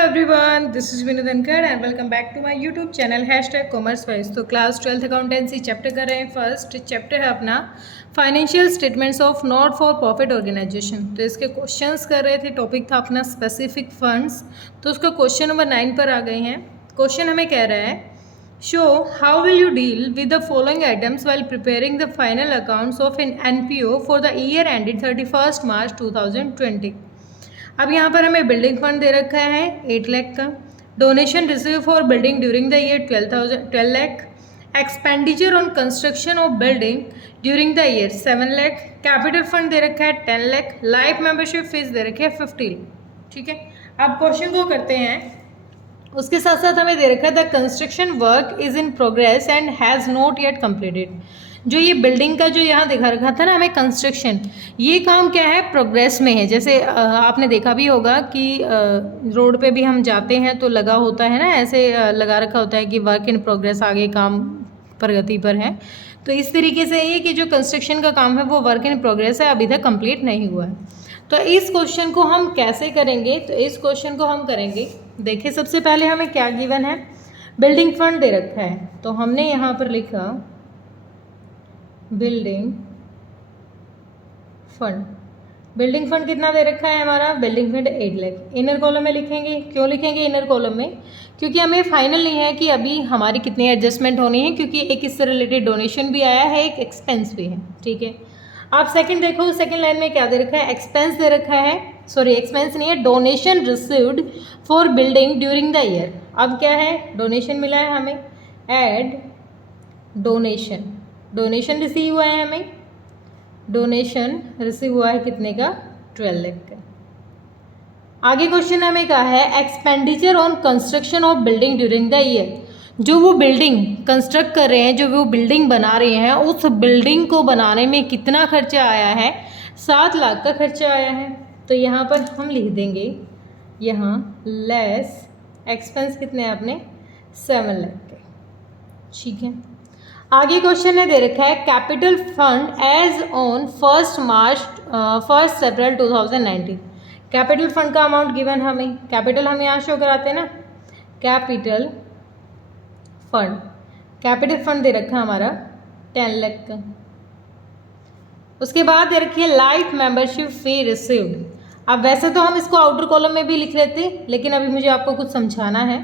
everyone, this is Vinod Ankar and welcome back to my YouTube channel #CommerceWise। तो class 12th accountancy chapter कर रहे हैं। First chapter है अपना financial statements of not for profit organisation. तो इसके questions कर रहे थे, टॉपिक था अपना स्पेसिफिक फंड्स। तो उसका क्वेश्चन नंबर 9 पर आ गए हैं। क्वेश्चन हमें कह रहा है show how will you deal with the following items while preparing the final accounts of an NPO for the year ended 31 March 2020। अब यहाँ पर हमें बिल्डिंग फंड दे रखा है 8 लाख का, donation receive for building during the year 12 lakh, expenditure on construction of building during the year 7 lakh, capital fund दे रखा है 10 लाख, लाइफ मेंबरशिप फीस दे रखी है 50 लाख। ठीक है, अब क्वेश्चन को करते हैं। उसके साथ साथ हमें दे रखा है the construction work is in progress and has not yet completed. जो ये बिल्डिंग का जो यहाँ दिखा रखा था ना हमें कंस्ट्रक्शन, ये काम क्या है, प्रोग्रेस में है। जैसे आपने देखा भी होगा कि रोड पे भी हम जाते हैं तो लगा होता है ना, ऐसे लगा रखा होता है कि वर्क इन प्रोग्रेस, आगे काम प्रगति पर है। तो इस तरीके से ये कि जो कंस्ट्रक्शन का काम है वो वर्क इन प्रोग्रेस है, अभी तक कंप्लीट नहीं हुआ है। तो इस क्वेश्चन को हम कैसे करेंगे, तो इस क्वेश्चन को हम करेंगे, देखिए सबसे पहले हमें क्या गिवन है, बिल्डिंग फंड दे रखा है। तो हमने यहाँ पर लिखा बिल्डिंग फंड। बिल्डिंग फंड कितना दे रखा है हमारा, building fund 8 lakh. Inner column में लिखेंगे, क्यों लिखेंगे इनर कॉलम में, क्योंकि हमें फाइनल नहीं है कि अभी हमारी कितनी एडजस्टमेंट होनी है, क्योंकि एक इससे रिलेटेड डोनेशन भी आया है, एक एक्सपेंस भी है। ठीक है, आप सेकंड देखो, सेकंड लाइन में क्या दे रखा है, एक्सपेंस दे रखा है, सॉरी एक्सपेंस नहीं है, donation received for building during the year. अब क्या है, डोनेशन मिला है हमें, ऐड डोनेशन, डोनेशन रिसीव हुआ है हमें, डोनेशन रिसीव हुआ है कितने का, 12 लाख का। आगे क्वेश्चन हमें कहा है expenditure on construction of building during the year. जो वो बिल्डिंग कंस्ट्रक्ट कर रहे हैं, जो वो बिल्डिंग बना रहे हैं, उस बिल्डिंग को बनाने में कितना खर्चा आया है, 7 लाख का खर्चा आया है। तो यहाँ पर हम लिख देंगे, यहाँ लेस एक्सपेंस कितने हैं अपने, 7 लाख के। ठीक है, आगे क्वेश्चन ने दे रखा है capital fund as on 1 April 2019। Capital fund का अमाउंट गिवन हमें, कैपिटल हम यहाँ शो कराते हैं ना, कैपिटल फंड, कैपिटल फंड दे रखा है हमारा 10 लाख का। उसके बाद दे रखी है लाइफ मेंबरशिप फी रिसीव्ड। अब वैसे तो हम इसको आउटर कॉलम में भी लिख लेते, लेकिन अभी मुझे आपको कुछ समझाना है।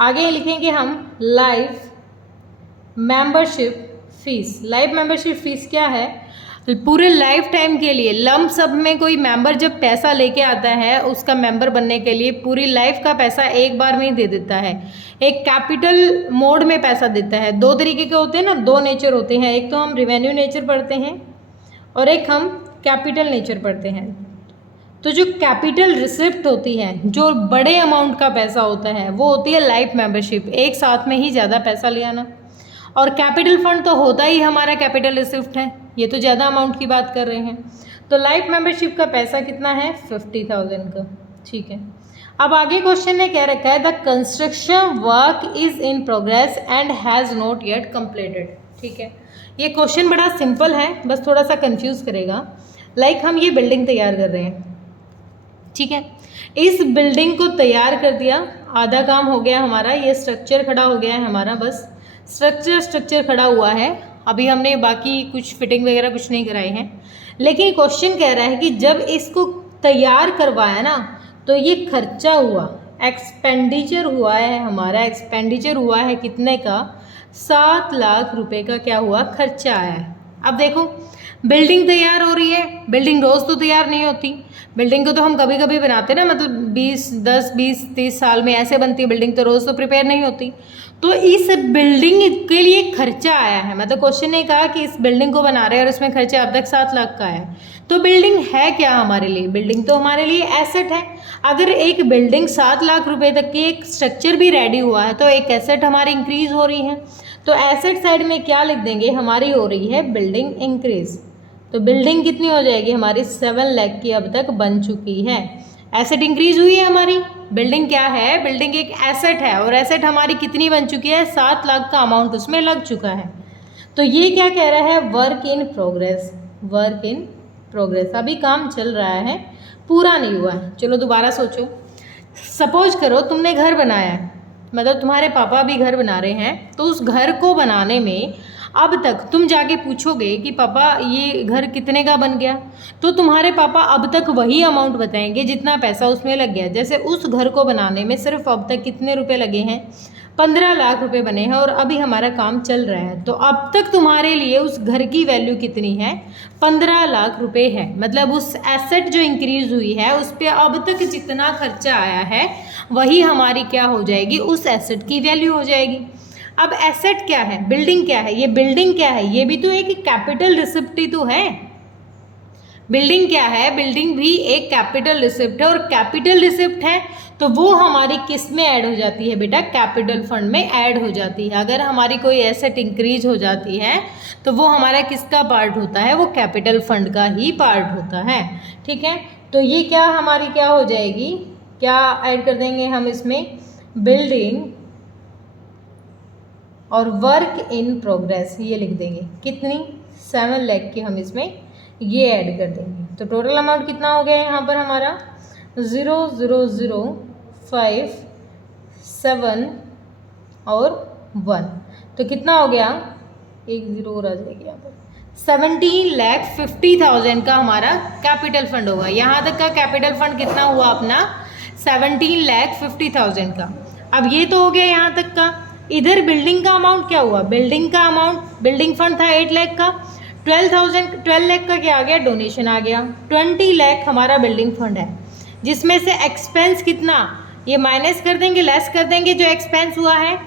आगे लिखेंगे हम life membership fees. Life membership fees क्या है, पूरे लाइफ टाइम के लिए लंप सब में कोई मेंबर जब पैसा लेके आता है उसका मेंबर बनने के लिए पूरी लाइफ का पैसा एक बार में ही दे देता है। एक कैपिटल मोड में पैसा देता है। दो तरीके के होते हैं ना, दो नेचर होते हैं, एक तो हम रिवेन्यू नेचर पढ़ते हैं और एक हम कैपिटल नेचर पढ़ते हैं। तो जो कैपिटल रिसिप्ट होती है, जो बड़े अमाउंट का पैसा होता है, वो होती है लाइफ मेंबरशिप, एक साथ में ही ज़्यादा पैसा ले आना। और कैपिटल फंड तो होता ही हमारा कैपिटल रिसिप्ट है, ये तो ज़्यादा अमाउंट की बात कर रहे हैं। तो लाइफ मेंबरशिप का पैसा कितना है, 50,000 का। ठीक है, अब आगे क्वेश्चन ने क्या रखा है, the construction work is in progress and has not yet completed. ठीक है, ये क्वेश्चन बड़ा सिंपल है, बस थोड़ा सा कंफ्यूज करेगा। लाइक हम ये बिल्डिंग तैयार कर रहे हैं, ठीक है, इस बिल्डिंग को तैयार कर दिया, आधा काम हो गया हमारा, ये स्ट्रक्चर खड़ा हो गया है हमारा, बस स्ट्रक्चर खड़ा हुआ है। अभी हमने बाकी कुछ फिटिंग वगैरह कुछ नहीं कराई है। लेकिन क्वेश्चन कह रहा है कि जब इसको तैयार करवाया ना, तो ये खर्चा हुआ, एक्सपेंडिचर हुआ है हमारा, एक्सपेंडिचर हुआ है कितने का, 7 लाख रुपए का क्या हुआ, खर्चा आया है। अब देखो बिल्डिंग तैयार हो रही है, बिल्डिंग रोज़ तो तैयार नहीं होती, बिल्डिंग को तो हम कभी कभी बनाते ना, मतलब 10 20 30 साल में ऐसे बनती है बिल्डिंग, तो रोज़ तो प्रिपेयर नहीं होती। तो इस बिल्डिंग के लिए खर्चा आया है, मतलब क्वेश्चन ने कहा कि इस बिल्डिंग को बना रहे हैं और उसमें खर्चा अब तक 7 लाख का है। तो बिल्डिंग है क्या हमारे लिए, बिल्डिंग तो हमारे लिए एसेट है। अगर एक बिल्डिंग 7 लाख रुपए तक की, एक स्ट्रक्चर भी रेडी हुआ है, तो एक एसेट हमारी इंक्रीज हो रही है। तो एसेट साइड में क्या लिख देंगे, हमारी हो रही है बिल्डिंग इंक्रीज। तो बिल्डिंग कितनी हो जाएगी हमारी, 7 लाख की अब तक बन चुकी है। एसेट इंक्रीज हुई है हमारी, बिल्डिंग क्या है, बिल्डिंग एक एसेट है, और एसेट हमारी कितनी बन चुकी है, 7 लाख का अमाउंट उसमें लग चुका है। तो ये क्या कह रहा है, work in progress, work in progress, अभी काम चल रहा है, पूरा नहीं हुआ है। चलो दोबारा सोचो, सपोज करो तुमने घर बनाया है, मतलब तुम्हारे पापा भी घर बना रहे हैं, तो उस घर को बनाने में अब तक तुम जाके पूछोगे कि पापा ये घर कितने का बन गया, तो तुम्हारे पापा अब तक वही अमाउंट बताएंगे जितना पैसा उसमें लग गया। जैसे उस घर को बनाने में सिर्फ अब तक कितने रुपए लगे हैं, 15 लाख रुपए बने हैं और अभी हमारा काम चल रहा है, तो अब तक तुम्हारे लिए उस घर की वैल्यू कितनी है, 15 लाख रुपए है। मतलब उस एसेट जो इंक्रीज हुई है उस पर अब तक जितना खर्चा आया है वही हमारी क्या हो जाएगी, उस एसेट की वैल्यू हो जाएगी। अब एसेट क्या है, बिल्डिंग क्या है, ये बिल्डिंग क्या है, ये भी तो एक कैपिटल रिसिप्ट ही तो है। बिल्डिंग क्या है, बिल्डिंग भी एक कैपिटल रिसिप्ट है, और कैपिटल रिसिप्ट है तो वो हमारी किस में ऐड हो जाती है बेटा, कैपिटल फंड में ऐड हो जाती है। अगर हमारी कोई एसेट इंक्रीज हो जाती है तो वो हमारा किसका पार्ट होता है, वो कैपिटल फंड का ही पार्ट होता है। ठीक है, तो ये क्या हमारी क्या हो जाएगी, क्या ऐड कर देंगे हम इसमें, बिल्डिंग और वर्क इन प्रोग्रेस, ये लिख देंगे। कितनी, 7 लाख की हम इसमें ये ऐड कर देंगे। तो टोटल अमाउंट कितना हो गया यहाँ पर हमारा 0,005,7 और 1, तो कितना हो गया, एक जीरो और आ जाएगी यहाँ पर, 17,50,000 का हमारा कैपिटल फंड होगा। यहाँ तक का कैपिटल फंड कितना हुआ अपना, 17,50,000 का। अब ये तो हो गया यहाँ तक का। इधर बिल्डिंग का अमाउंट क्या हुआ, बिल्डिंग का अमाउंट, बिल्डिंग फंड था 8 लाख का, 12 लाख का क्या आ गया, डोनेशन आ गया। 20 लाख हमारा बिल्डिंग फंड है, जिसमें से एक्सपेंस कितना, ये माइनस कर देंगे, लेस कर देंगे जो एक्सपेंस हुआ है,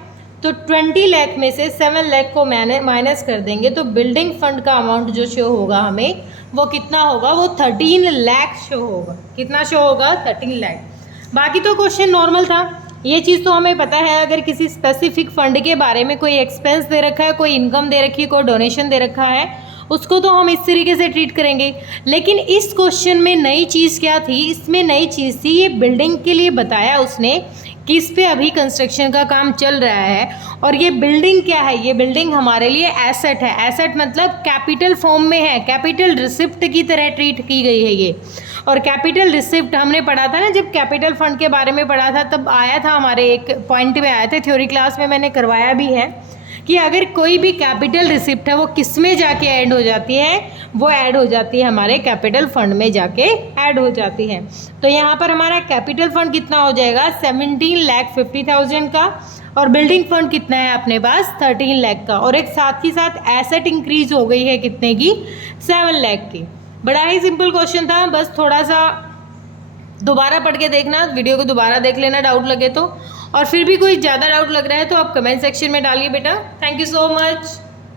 तो 20 लाख में से 7 लाख को माइनस कर देंगे, तो बिल्डिंग फंड का अमाउंट जो शो होगा हमें वो कितना होगा, वो 13 लाख शो होगा। कितना शो होगा, 13 लाख। बाकी तो क्वेश्चन नॉर्मल था, ये चीज़ तो हमें पता है। अगर किसी स्पेसिफिक फंड के बारे में कोई एक्सपेंस दे रखा है, कोई इनकम दे रखी है, कोई डोनेशन दे रखा है, उसको तो हम इस तरीके से ट्रीट करेंगे। लेकिन इस क्वेश्चन में नई चीज़ क्या थी, इसमें नई चीज़ थी, ये बिल्डिंग के लिए बताया उसने कि इस पे अभी कंस्ट्रक्शन का काम चल रहा है, और ये बिल्डिंग क्या है, ये बिल्डिंग हमारे लिए एसेट है। एसेट मतलब कैपिटल फॉर्म में है, कैपिटल रिसिप्ट की तरह ट्रीट की गई है ये। और कैपिटल रिसिप्ट हमने पढ़ा था ना, जब कैपिटल फंड के बारे में पढ़ा था तब आया था, हमारे एक पॉइंट में आया था, थ्योरी क्लास में मैंने करवाया भी है कि अगर कोई भी कैपिटल रिसिप्ट है वो किस में जाके ऐड हो जाती है, वो ऐड हो जाती है हमारे कैपिटल फंड में जाके ऐड हो जाती है। तो यहाँ पर हमारा कैपिटल फंड कितना हो जाएगा, 17,50,000 का, और बिल्डिंग फंड कितना है अपने पास, 13 लाख का, और एक साथ ही साथ एसेट इंक्रीज हो गई है कितने की, 7 लाख की। बड़ा ही सिंपल क्वेश्चन था, बस थोड़ा सा दोबारा पढ़ के देखना, वीडियो को दोबारा देख लेना डाउट लगे तो, और फिर भी कोई ज़्यादा डाउट लग रहा है तो आप कमेंट सेक्शन में डालिए बेटा। Thank you so much.